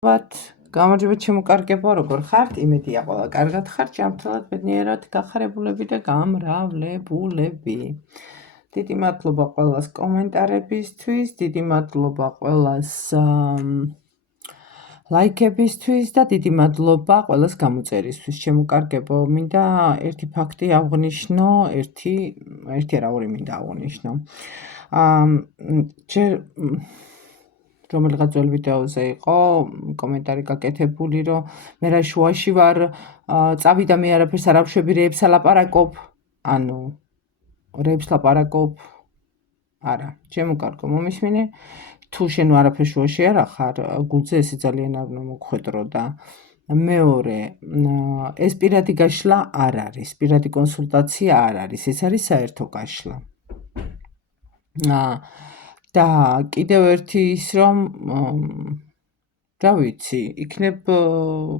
ვართ, გამარჯობა ჩემო როგორ ხართ? იმედია ყველა კარგად ხართ, ჯანმრთელად, ბედნიერად, გახარებულები და გამრავლებულები. დიდი მადლობა ყველას კომენტარებისთვის, დიდი მადლობა ყველას ლაიქებისთვის და დიდი მადლობა ყველას გამოწერისთვის. ჩემო მინდა ერთი ფაქტი აღნიშნო, ერთი არა ორი მინდა აღნიშნო. ჯერ რომელიღაც ძველ ვიდეოზე იყო კომენტარი გაკეთებული, რომ მე რა შუაში ვარ, წავიდა მე არაფერს არ ავშვები, რეებს ალაპარაკობ, ანუ რეებს ლაპარაკობ, არა, ჩემო კარგო მომისმინე, თუ შენ არაფერს შუაში არ ახარ, გულზე ესე ძალიან არ უნდა მოგხვედრო და მეორე, ეს პირადი გაშლა არ არის, პირადი კონსულტაცია არ არის, ეს არის საერთო გაშლა. და კიდევ ერთი ის რომ რა ვიცი, იქნებ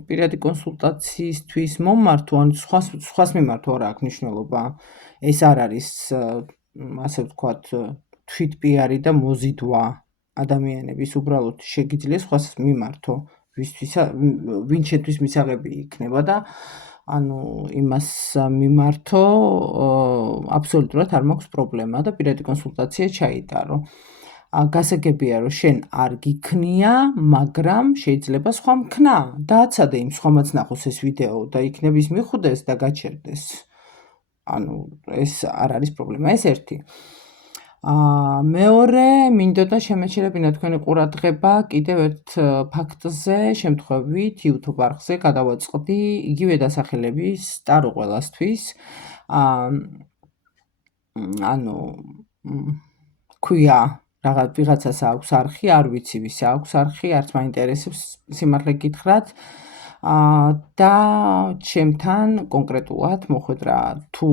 პირადი კონსულტაციისთვის მომართო, ან სხვას მიმართო არ აქვს მნიშვნელობა. ეს არ არის ასე ვთქვათ თვითპიარი და მოზიდვა ადამიანების, უბრალოდ შეგიძლია სხვას მიმართო, ვინ შეთვის მისაღები იქნება და ანუ იმას მიმართო აბსოლუტურად არ მაქვს პრობლემა და პირადი კონსულტაცია ჩაიტარო. გასაგებია რომ შენ არ გიქნია, მაგრამ შეიძლება სხვა მქნა. დააცადე იმ სხვამაც ნახოს ეს ვიდეო და იქნებ ის მიხუდეს და გაჩერდეს. ანუ ეს არ არის პრობლემა, ეს ერთი. მეორე, მინდოდა შემეჩერებინა თქვენი ყურადღება კიდევ ერთ ფაქტზე, შემთხვევით YouTube არხზე გადავაწყდი იგივე დასახელების ტარო ყველასთვის. ანუ ქვია რაღაც ვიღაცას აქვს არხი, არ ვიცი ვის აქვს არხი, არც მაინტერესებს სიმართლე გითხრათ. და ჩემთან კონკრეტულად მოხვედრა თუ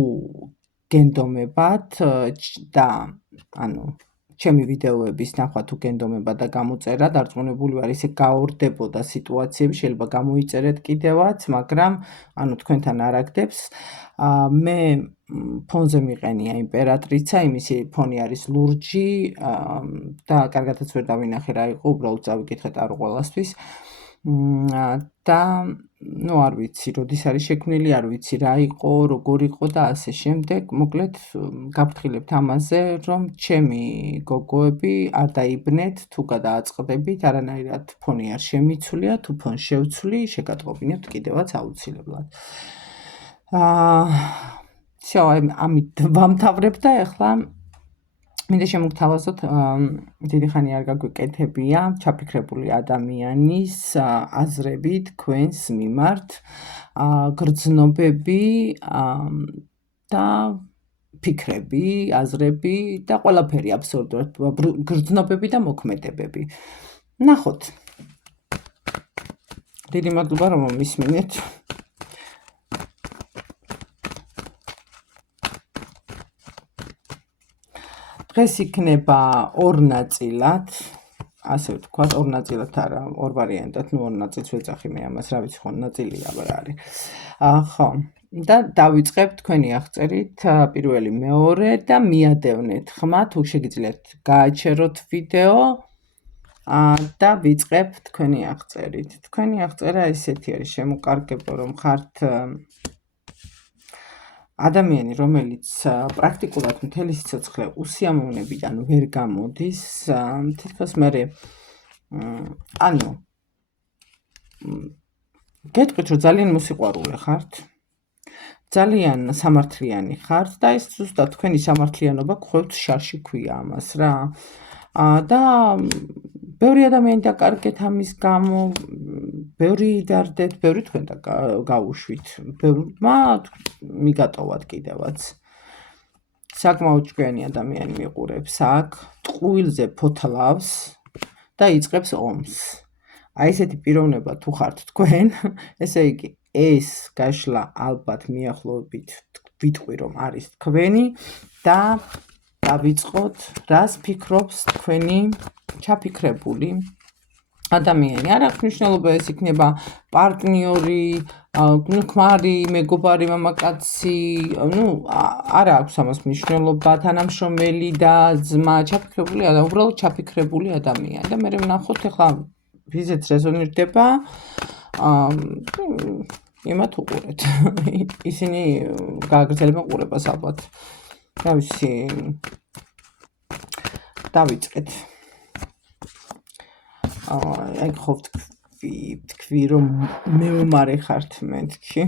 გენდომებად და ანუ ჩემი ვიდეოების ნახვა თუ გენდომება და გამოწერა, დარწმუნებული ვარ ისე გაორდებოდა სიტუაციები, შეიძლება გამოიწერეთ კიდევაც, მაგრამ ანუ თქვენთან არ აგდებს. მე ფონზე მიყენია იმპერატრიცა, იმისი ფონი არის ლურჯი და კარგადაც ვერ დავინახე რა იყო, უბრალოდ წავიკითხე ტარო ყველასთვის. და ნუ არ ვიცი, როდის არის შექმნილი, არ ვიცი რა იყო, როგორ იყო და ასე შემდეგ. მოკლედ გაფრთხილებთ ამაზე, რომ ჩემი გოგოები არ დაიბნეთ, თუ გადააწყდებით, არანაირად ფონი არ შემიცვლია, თუ ფონს შევცვლი, შეგატყობინებთ კიდევაც აუცილებლად. всё, ამით ვამთავრებ და ახლა მინდა შემოგთავაზოთ, დიდი ხანი არ გაგვიკეთებია ჩაფიქრებული ადამიანის აზრები თქვენს მიმართ, გრძნობები და ფიქრები, აზრები და ყველაფერი აბსოლუტურად, გრძნობები და მოქმედებები. ნახოთ. დიდი მადლობა რომ მომისმინეთ. დღეს იქნება ორ ნაწილად, ასე ვთქვათ, ორ ნაწილად არა, ორ ვარიანტად, ნუ ორ ნაწილს ვეძახი მე ამას, რა ვიცი ხო, ნაწილია რა არის. ხო, და დავიწყებ თქვენი აღწერით პირველი, მეორე და მიადევნეთ ხმა, თუ შეგიძლიათ გააჩეროთ ვიდეო და ვიწყებ თქვენი აღწერით. თქვენი აღწერა ესეთი არის, შემოკარგებო რომ ხართ ადამიანი, რომელიც პრაქტიკულად მთელი სიცოცხლე უსიამოვნებიდან ვერ გამოდის, თითქოს მე ანუ გეტყვით, რომ ძალიან მოსიყვარულე ხართ, ძალიან სამართლიანი ხართ და ეს ზუსტად თქვენი სამართლიანობა გხვევთ შარში ქვია ამას რა. და ბევრი ადამიანი დაკარგეთ ამის გამო, ბევრი დარდეთ, ბევრი თქვენ გაუშვით, ბევრმა მიგატოვათ კიდევაც. საკმაოდ ჭკვიანი ადამიანი მიყურებს აქ, ტყუილზე ფოთლავს და იწყებს ომს. აი ესეთი პიროვნება თუ ხართ თქვენ, ესე იგი ეს გაშლა ალბათ მიახლოებით ვიტყვი რომ არის თქვენი და დავიწყოთ, რას ფიქრობს თქვენი ჩაფიქრებული ადამიანი. არ აქვს მნიშვნელობა ეს იქნება პარტნიორი, ქმარი, მეგობარი, მამაკაცი, ნუ არ აქვს ამას მნიშვნელობა, თანამშრომელი და ძმა, ჩაფიქრებული, უბრალოდ ჩაფიქრებული ადამიანი. და მე ვნახოთ ახლა ვიზეც რეზონირდება, იმათ უყურეთ. ისინი გააგრძელებენ ყურებას ალბათ. რა ვიცი, დავიწყეთ. აი ხო ვთქვი, რომ მეომარი ხართ მეთქი.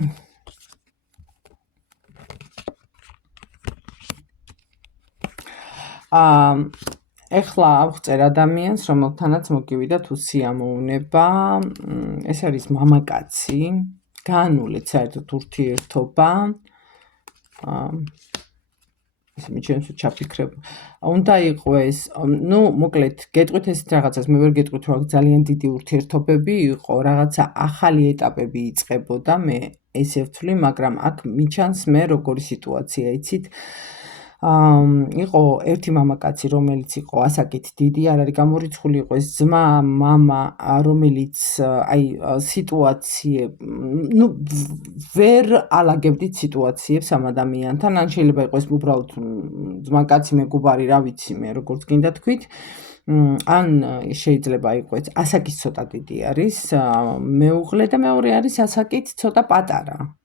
ეხლა ავხწერ ადამიანს, რომელთანაც მოგივიდათ უსიამოვნება, ეს არის მამაკაცი, განულეთ საერთოდ ურთიერთობა, ჩემს ჩაფიქრებ. უნდა იყოს, მოკლედ, გეტყვით ესეთ რაღაცას, მე ვერ გეტყვით, რომ ძალიან დიდი ურთიერთობები იყო, რაღაცა ახალი ეტაპები იწყებოდა, მე ესე ვთვლი, მაგრამ აქ მიჩანს მე როგორი სიტუაცია, იცით? იყო ერთი მამაკაცი, რომელიც იყო ასაკით დიდი, არ არის გამორიცხული, იყო ეს ძმა, მამა, რომელიც აი სიტუაციებ, ვერ ალაგებდით სიტუაციებს ამ ადამიანთან, ან შეიძლება იყოს უბრალოდ ძმაკაცი მეგობარი, რა ვიცი მე, როგორც გინდა თქვით, ან შეიძლება იყოს ასაკით ცოტა დიდი არის, მეუღლე და მეორე არის ასაკით ცოტა პატარა.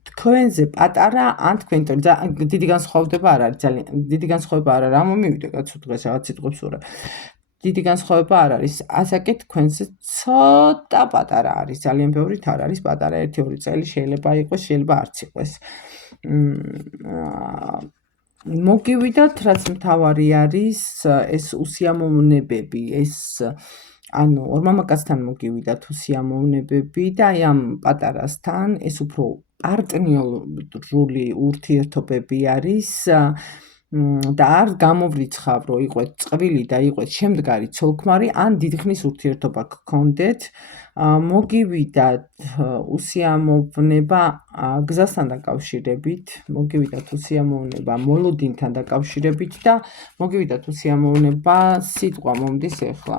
თქვენზე პატარა ან თქვენ დიდი განსხვავება არ არის, ძალიან დიდი განსხვავება არ არის, რა მომივიდე კაცო დღეს რაღაც სიტყვებს ურა. დიდი განსხვავება არ არის, ასაკით თქვენზე ცოტა პატარა არის, ძალიან ბევრით არ არის პატარა, 1-2 წელი შეიძლება იყოს, შეიძლება არც იყოს. მოგივიდათ, რაც მთავარი არის, ეს უსიამოვნებები, ეს ანუ ორ მამაკაცთან მოგივიდათ უსიამოვნებები და აი ამ პატარასთან ეს უფრო პარტნიორული ურთიერთობები არის და არ გამოვრიცხავ, რომ იყო წყვილი და იყო შემდგარი ცოლ-ქმარი, ან დიდი ხნის ურთიერთობა გქონდეთ, მოგივიდათ უსიამოვნება გზასთან დაკავშირებით, მოგივიდათ უსიამოვნება მოლოდინთან დაკავშირებით და მოგივიდათ უსიამოვნება სიტყვა მომდის ეხლა.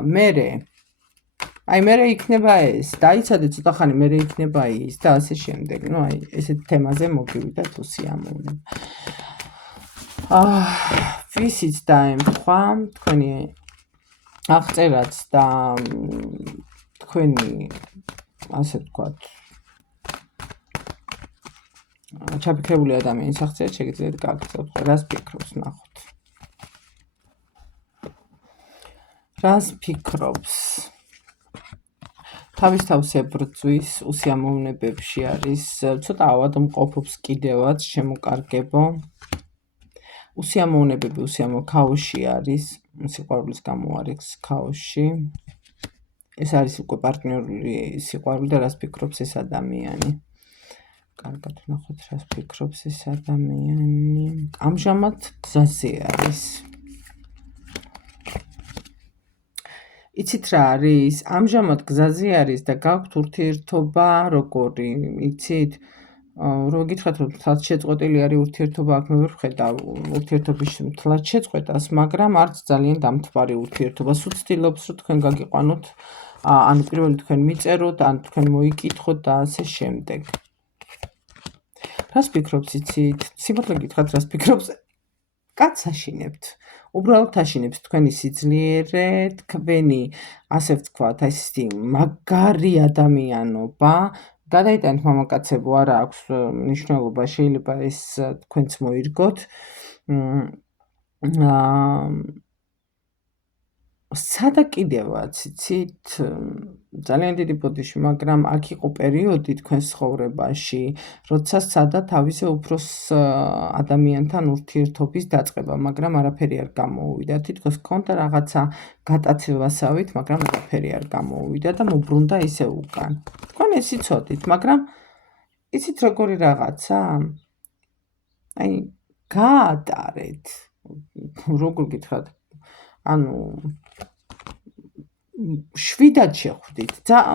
აი მერე იქნება ეს, დაიცადე ცოტა ხანი მერე იქნება ის და ასე შემდეგ. აი ესეთ თემაზე მოგივიდათ უსიამოვნება. ვისიც დაემთხვა, თქვენი აღწერაც და თქვენი ასე ვთქვათ ჩაფიქრებული ადამიანის აღწერაც შეგიძლიათ გააგრძელოთ. რას ფიქრობს, ნახოთ. რას ფიქრობს? თავის თავს ებრძვის, უსიამოვნებებში არის, ცოტა ავადმყოფობს კიდევაც, შემოკარგებო. უსიამოვნებები, ქაოსში არის, სიყვარულის გამო არის ქაოსში. ეს არის უკვე პარტნიორული სიყვარული და რას ფიქრობს ეს ადამიანი. კარგად ვნახოთ, რას ფიქრობს ეს ადამიანი. ამჟამად გზაზე არის. იცით რა არის? ამჟამად გზაზე არის და გაქვთ ურთიერთობა როგორი, იცით? რო გითხრათ, რომ თლად შეწყვეტილი არის ურთიერთობა, აქ მე ვერ ვხედავ ურთიერთობის თლად შეწყვეტას, მაგრამ არც ძალიან დამთბარი ურთიერთობა. სულ ცდილობს, რომ თქვენ გაგიყვანოთ, ანუ პირველი თქვენ მიწეროთ, ან თქვენ მოიკითხოთ და ასე შემდეგ. რას ფიქრობს, იცით? სიმართლე გითხრათ, რას ფიქრობს? კაცს აშინებთ. უბრალოდ აშინებს თქვენი სიძლიერე, თქვენი, ასე ვთქვათ, ესეთი მაგარი ადამიანობა. გადაიტანეთ მამაკაცებო, არა აქვს მნიშვნელობა, შეიძლება ეს თქვენც მოირგოთ. სადა კიდევაც, იცით, ძალიან დიდი ბოდიში, მაგრამ აქ იყო პერიოდი თქვენს ცხოვრებაში, როცა სადა თავისი უფროს ადამიანთან ურთიერთობის დაწყება, მაგრამ არაფერი არ გამოუვიდა. თითქოს ჰქონდა რაღაცა გატაცებასავით, მაგრამ არაფერი არ გამოუვიდა და მობრუნდა ისე უკან. თქვენ ეს იცოდით, მაგრამ იცით როგორი რაღაცა? აი, გაატარეთ, როგორ გითხრათ, ანუ შვიდად შეხვდით.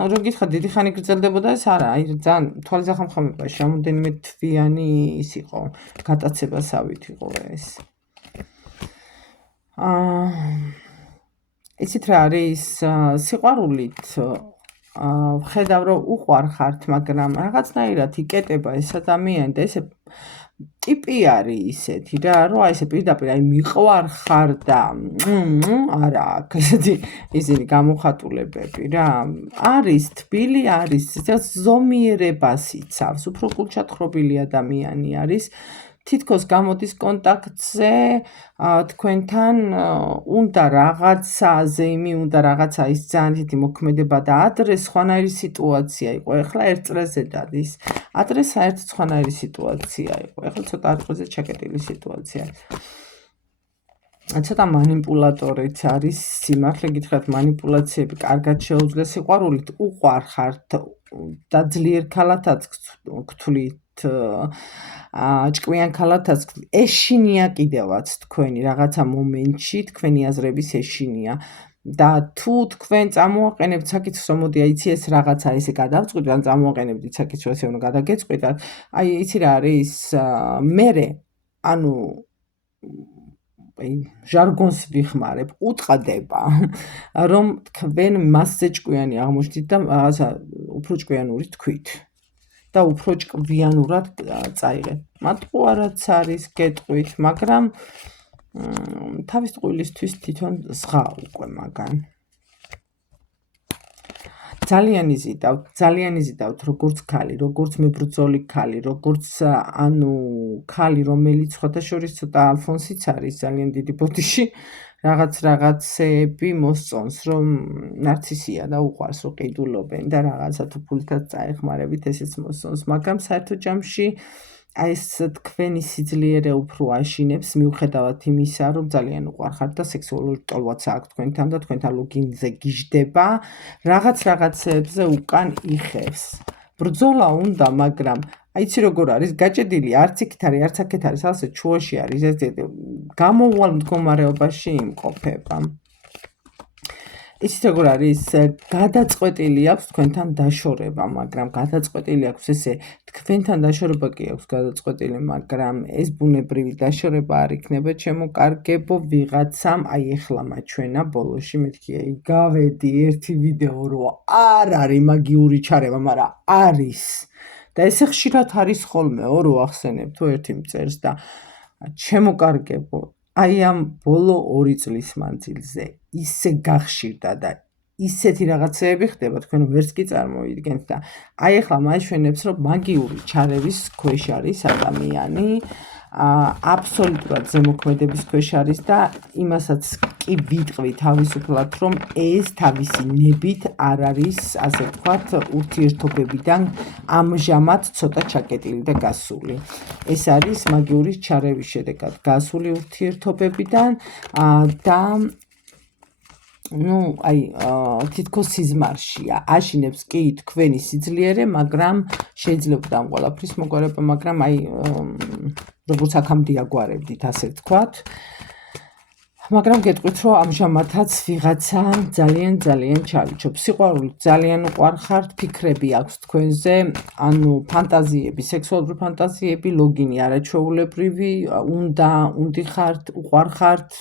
რო გითხრათ, დიდი ხანი გრძელდებოდა ეს არა, აი ძალიან თვალის ახამხამებაში, რამოდენიმე თვიანი ის იყო, გატაცებასავით იყო ეს. იცით რა არის, სიყვარულით ვხედავ, რომ უყვარ ხართ, მაგრამ რაღაცნაირად იკეტება ეს ადამიანი და ესე ტიპი არის ისეთი რა, რომ აი ესე პირდაპირ აი მიყვარხარ და არა აქვს ესეთი ისინი გამოხატულებები რა. არის თბილი, არის ზომიერებას იცავს, უფრო გულჩათხრობილი ადამიანი არის. თითქოს გამოდის კონტაქტზე თქვენთან უნდა რაღაცაზე უნდა რაღაცა ის ძალიან დიდი მოქმედება და ადრე სხვანაირი სიტუაცია იყო. ეხლა ერთ წრეზე დადის. ადრე საერთოდ სხვანაირი სიტუაცია იყო. ეხლა ცოტა ადრეზე ჩაკეტილი სიტუაცია. ცოტა манипуляტორიც არის, სიმართლე გითხრათ, манипуляციები კარგად შეუძლია სიყვარულით, უყვარხართ და ძლიერ ქალათაც გთვლით, ჭკვიან ქალათაც ეშინია კიდევაც თქვენი რაღაცა მომენტში, თქვენი აზრების ეშინია. და თუ თქვენ წამოაყენებთ საკითხს, რომ მოდი აიცი ეს რაღაცა ესე გადავწყვიტე, ან წამოაყენებთ საკითხს, რომ ესე უნდა გადაგეწყვიტათ, აი იცი რა არის, მერე, ანუ ჟარგონს ვიხმარებ, უტყდება, რომ თქვენ მასზე ჭკვიანი აღმოჩნდით და რაღაცა უფრო ჭკვიანური თქვით და უფრო ჭკვიანურად წაიღეთ. მათყუ არაც არის გეტყვით, მაგრამ თავის ტყუილისთვის თვითონ სღა უკვე მაგან. ძალიან იზიდავთ როგორც ქალი, როგორც მებრძოლი ქალი, როგორც ანუ ქალი, რომელიც სხვადასხვა ცოტა ალფონსიც არის ძალიან დიდი ბოდიში, რაღაცეები მოსწონს, რომ ნარცისია და უყვარს რომ ყიდულობენ და რაღაცა თუ ფულთაც წაეხმარებით ესეც მოსწონს, მაგრამ საერთო ჯამში აი ეს თქვენი სიძლიერე უფრო აშინებს მიუხედავად იმისა, რომ ძალიან უყვარხართ და სექსუალური ტოლვაც აქვს თქვენთან და თქვენთან ლოგინზე გიждდება, რაღაცეებზე უკან იხევს. ბრძოლა უნდა, მაგრამ აი იცი როგორ არის, გაჭედილი არც იქით არის, არც აქეთ არის, ასე ჩუაში არის, ეს გამოუვალ მდგომარეობაში იმყოფება. იცით როგორ არის, გადაწყვეტილი აქვს თქვენთან დაშორება, მაგრამ გადაწყვეტილი აქვს ესე თქვენთან დაშორება კი აქვს გადაწყვეტილი, მაგრამ ეს ბუნებრივი დაშორება არ იქნება შემოკარგებო ვიღაცამ, აი ეხლა მაჩვენა ბოლოში მეთქი აი გავედი ერთი ვიდეო რომ არ არის მაგიური ჩარევა, მაგრამ არის და ესე ხშირად არის ხოლმე რო ახსენებ თუ ერთი მწერს და შემოკარგებო აი ამ ბოლო 2 წლის მანძილზე ისე გახშირდა და ისეთი რაღაცეები ხდება, თქვენ ვერც კი წარმოიდგენთ და აი ახლა მაიშვენებს, რომ მაგიური ჩარევის ქვეშ არის ადამიანი, აბსოლუტურად ზემოქმედების ქვეშ არის და იმასაც კი ვიტყვი თავისუფლად, რომ ეს თავისი ნებით არ არის, ასე ვთქვათ, ურთიერთობებიდან ამჟამად ცოტა ჩაკეტილი და გასული. ეს არის მაგიური ჩარევის შედეგად გასული ურთიერთობებიდან და აი თითქოს სიზმარშია, აშინებს კი თქვენი სიძლიერე, მაგრამ შეიძლება ამ ყველაფრის მოგვარება, მაგრამ აი როგორც აქამდე აგვარებდით, ასე ვთქვათ. მაგრამ გეტყვით, რომ ამჟამადაც ვიღაცა ძალიან ჩალიჩობ. სიყვარულით ძალიან უყვარხართ, ფიქრები აქვს თქვენზე, ანუ ფანტაზიები, სექსუალური ფანტაზიები, ლოგინი არაჩვეულებრივი, უნდი ხართ, უყვარხართ,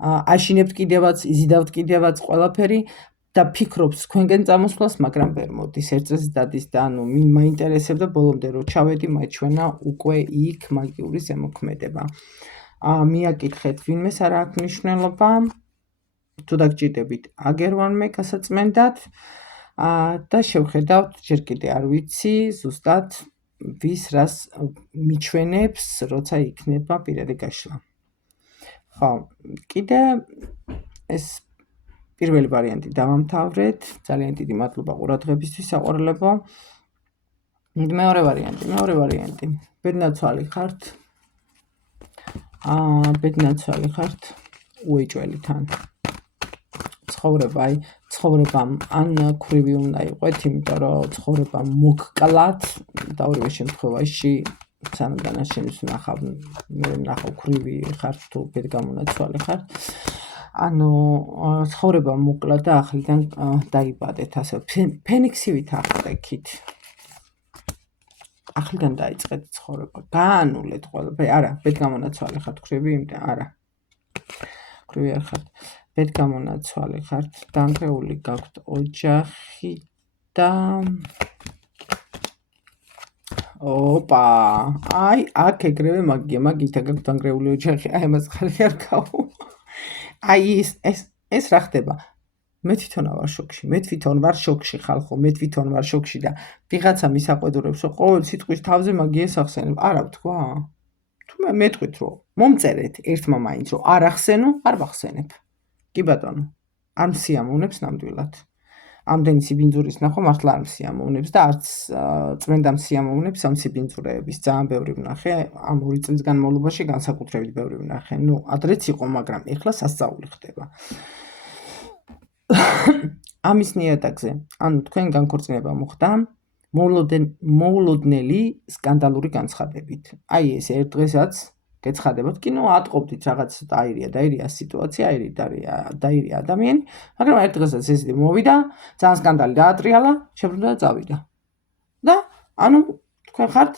აშინებთ კიდევაც, იზიდავთ კიდევაც ყველაფერი და ფიქრობს თქვენგენ წამოსვლას, მაგრამ ვერ მოდის. ერთ წელს დადის და ანუ მაინტერესებდა ბოლომდე რო ჩავედი, მაჩვენა უკვე იქ მაგიური ზემოქმედება. მიაკითხეთ ვინმეს არ აქვს მნიშვნელობა, თუ დაგჭირდებით აგერვანმე გასაწმენდად და შევხედავთ, ჯერ კიდე არ ვიცი, ზუსტად ვის რას მიჩვენებს, როცა იქნება პირადი გაშლა. ხო, კიდე ეს პირველი ვარიანტი დავამთავრეთ. ძალიან დიდი მადლობა ყურადღებისთვის, საყვარლებო. მეორე ვარიანტი. ბედნაცვალი ხართ. ბედნაცვალი ხართ უეჭველიდან. ცხოვრებამ ან ქრივი უნდა იყოთ, იმიტომ რომ ცხოვრება მოგკლათ და ორივე შემთხვევაში სანამ დანარჩენებს ვნახავ ქრივი ხართ თუ ბედგამონაცვალი ხართ. ანუ ცხოვრება მოკლა და ახლიდან დაიბადეთ, ასე ფენიქსივით აღტეკით. ახლიდან დაიწყეთ ცხოვრება, გაანულეთ ყველაფერი. არა, ბედგამონაცვალი ხართ ქრივი, იმიტომ არა. ქრივი არ ხართ. ბედგამონაცვალი ხართ, დანგრეული გაქვთ ოჯახი და ოპა, აი, აქ ეგრევე მაგია, მაგითა გაქვთ დანგრეული ოჯახი, აი ამას ხალი არ გაუ. აი ეს რა ხდება? მე თვითონ ვარ შოკში ხალხო, მე თვითონ ვარ შოკში და ვიღაცა მისაყვედურებს, რომ ყოველ სიტყვის თავზე მაგიას ახსენებ. არა ვთქვა? თუ მე თქვით, რომ მომწერეთ ერთმა მაინც, რომ არ ახსენო, არ ვახსენებ. კი ბატონო, არ მსიამოვნებს ნამდვილად. ამდენი სიბინძურის ნახვა მართლა არ მსიამოვნებს და არც წმენდა მსიამოვნებს ამ სიბინძურეების. ძალიან ბევრი ვნახე, ამ 2 წლის განმავლობაში განსაკუთრებით ბევრი ვნახე. ნუ ადრეც იყო, მაგრამ ეხლა სასწაული ხდება. ამის ნიადაგზე, ანუ თქვენ განქორწინება მოხდა მოულოდნელი სკანდალური განცხადებით. აი ეს ერთ დღესაც გეცხადებათ, კი ნუ ატყობდით რაღაც დაირია სიტუაცია, დაირია ადამიანი, მაგრამ ერთ დღესაც ეს მოვიდა, ძალიან სკანდალი დაატრიალა, შებრუნდა და წავიდა. და ანუ თქვენ ხართ